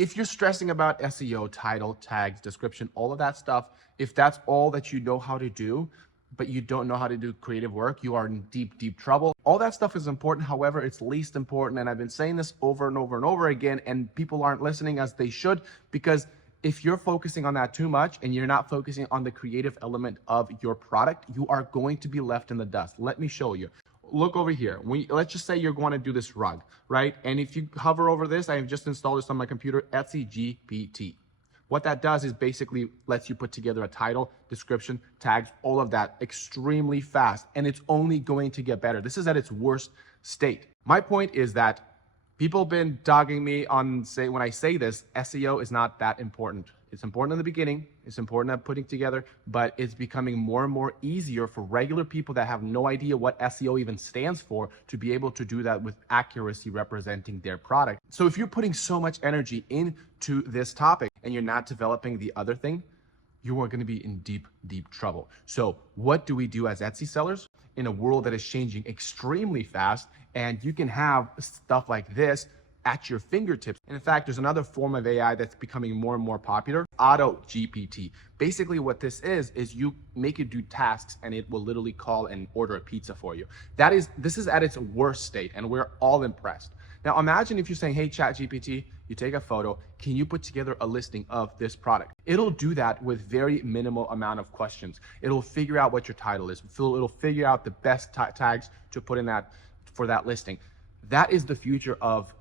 if you're stressing about SEO, title, tags, description, all of that stuff, if that's all that you know how to do, but you don't know how to do creative work, you are in deep, deep trouble. All that stuff is important. However, it's least important. And I've been saying this over and over and over again, and people aren't listening as they should, because if you're focusing on that too much and you're not focusing on the creative element of your product, you are going to be left in the dust. Let me show you. Look over here. Let's just say you're going to do this rug, right? And if you hover over this, I have just installed this on my computer, Etsy GPT. What that does is basically lets you put together a title, description, tags, all of that extremely fast. And it's only going to get better. This is at its worst state. My point is that people have been dogging me on when I say this, SEO is not that important. It's important in the beginning, it's important at putting together, but it's becoming more and more easier for regular people that have no idea what SEO even stands for to be able to do that with accuracy representing their product. So if you're putting so much energy into this topic and you're not developing the other thing, you are going to be in deep, deep trouble. So what do we do as Etsy sellers in a world that is changing extremely fast? And you can have stuff like this at your fingertips. And in fact, there's another form of AI that's becoming more and more popular, Auto GPT. Basically what this is you make it do tasks and it will literally call and order a pizza for you. This is at its worst state and we're all impressed. Now imagine if you're saying, hey, Chat GPT, you take a photo, can you put together a listing of this product? It'll do that with very minimal amount of questions. It'll figure out what your title is. It'll figure out the best tags to put in for that listing. That is the future of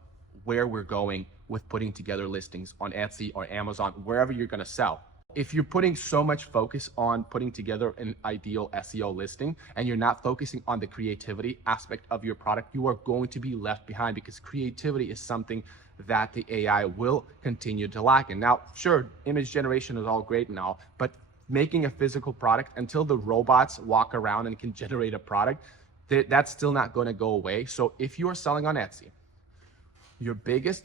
where we're going with putting together listings on Etsy or Amazon, wherever you're going to sell. If you're putting so much focus on putting together an ideal SEO listing and you're not focusing on the creativity aspect of your product, you are going to be left behind, because creativity is something that the AI will continue to lack. And now, sure, image generation is all great and all, but making a physical product until the robots walk around and can generate a product, that's still not going to go away. So if you are selling on Etsy, your biggest,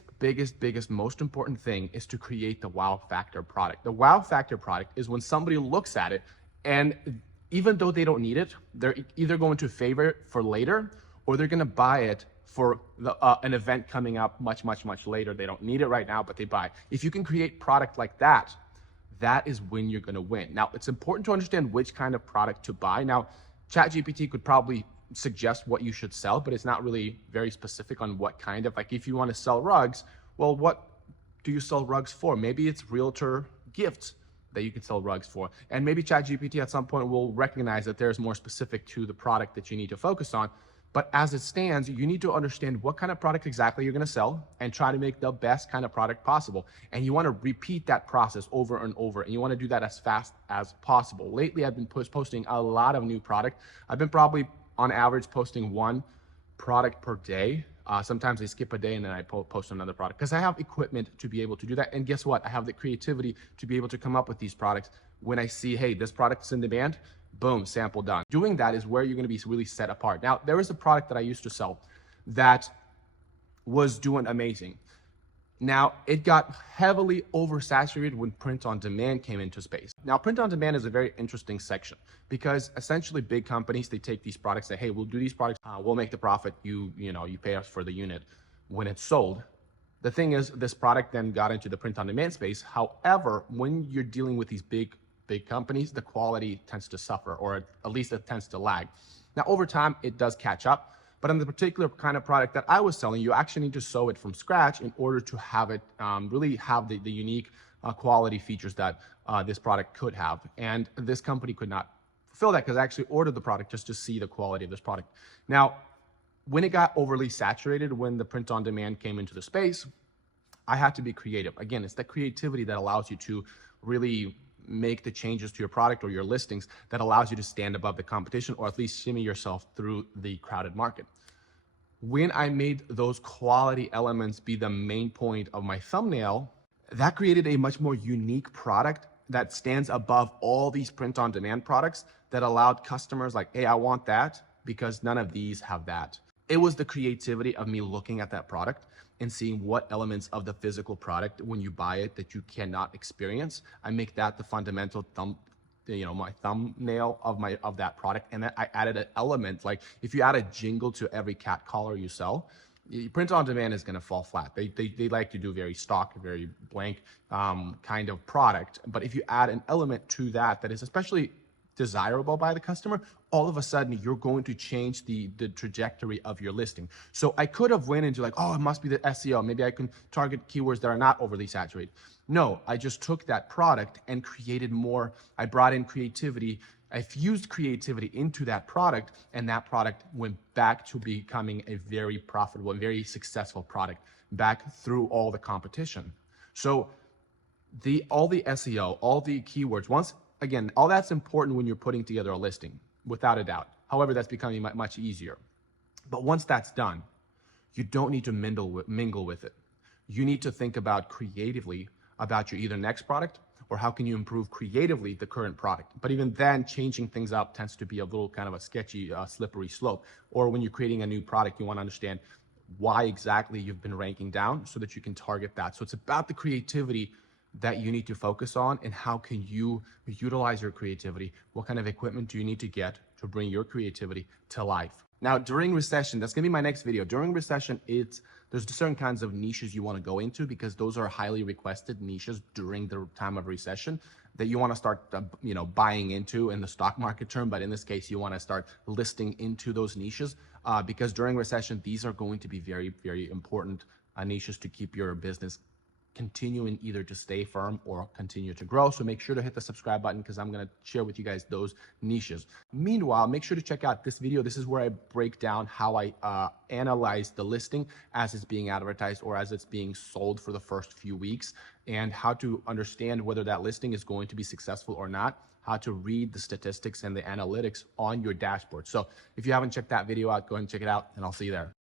most important thing is to create the wow factor product. The wow factor product is when somebody looks at it and even though they don't need it, they're either going to favor it for later or they're going to buy it for an event coming up much later. They don't need it right now, but they buy. If you can create product like that, that is when you're going to win. Now, it's important to understand which kind of product to buy. Now, ChatGPT could probably suggest what you should sell, but it's not really very specific on what kind of, like if you want to sell rugs, well, what do you sell rugs for? Maybe it's realtor gifts that you could sell rugs for. And maybe ChatGPT at some point will recognize that there's more specific to the product that you need to focus on. But as it stands, you need to understand what kind of product exactly you're going to sell and try to make the best kind of product possible. And you want to repeat that process over and over. And you want to do that as fast as possible. Lately, I've been posting a lot of new product. I've been probably on average posting one product per day. Sometimes I skip a day and then I post another product because I have equipment to be able to do that. And guess what? I have the creativity to be able to come up with these products. When I see, hey, this product is in demand, boom, sample done. Doing that is where you're going to be really set apart. Now, there was a product that I used to sell that was doing amazing. Now, it got heavily oversaturated when print on demand came into space. Now, print on demand is a very interesting section because essentially big companies, they take these products, say, hey, we'll do these products, we'll make the profit, you pay us for the unit when it's sold. The thing is, this product then got into the print on demand space. However, when you're dealing with these big companies, the quality tends to suffer, or at least it tends to lag. Now, over time, it does catch up. But on the particular kind of product that I was selling, you actually need to sew it from scratch in order to have it really have the unique quality features that this product could have. And this company could not fulfill that because I actually ordered the product just to see the quality of this product. Now, when it got overly saturated, when the print on demand came into the space, I had to be creative. Again, it's the creativity that allows you to really make the changes to your product or your listings that allows you to stand above the competition, or at least shimmy yourself through the crowded market. When I made those quality elements be the main point of my thumbnail, that created a much more unique product that stands above all these print on demand products that allowed customers like, hey, I want that because none of these have that. It was the creativity of me looking at that product and seeing what elements of the physical product, when you buy it, that you cannot experience. I make that the fundamental my thumbnail of that product. And then I added an element, like if you add a jingle to every cat collar you sell, print on demand is going to fall flat. They like to do very stock, very blank kind of product. But if you add an element to that that is especially desirable by the customer, all of a sudden you're going to change the trajectory of your listing. So I could have went into like, oh, it must be the SEO. Maybe I can target keywords that are not overly saturated. No, I just took that product and created more. I brought in creativity. I fused creativity into that product, and that product went back to becoming a very profitable, very successful product back through all the competition. So all the SEO, all the keywords, again, all that's important when you're putting together a listing, without a doubt. However, that's becoming much easier. But once that's done, you don't need to mingle with it. You need to think about creatively about your either next product or how can you improve creatively the current product. But even then, changing things up tends to be a little kind of a sketchy, slippery slope. Or when you're creating a new product, you want to understand why exactly you've been ranking down so that you can target that. So it's about the creativity that you need to focus on, and how can you utilize your creativity? What kind of equipment do you need to get to bring your creativity to life? Now, during recession, that's gonna be my next video. During recession, there's certain kinds of niches you wanna go into because those are highly requested niches during the time of recession that you wanna start buying into in the stock market term. But in this case, you wanna start listing into those niches because during recession, these are going to be very, very important niches to keep your business continuing either to stay firm or continue to grow. So make sure to hit the subscribe button because I'm going to share with you guys those niches. Meanwhile, make sure to check out this video. This is where I break down how I analyze the listing as it's being advertised or as it's being sold for the first few weeks, and how to understand whether that listing is going to be successful or not, how to read the statistics and the analytics on your dashboard. So if you haven't checked that video out, go ahead and check it out, and I'll see you there.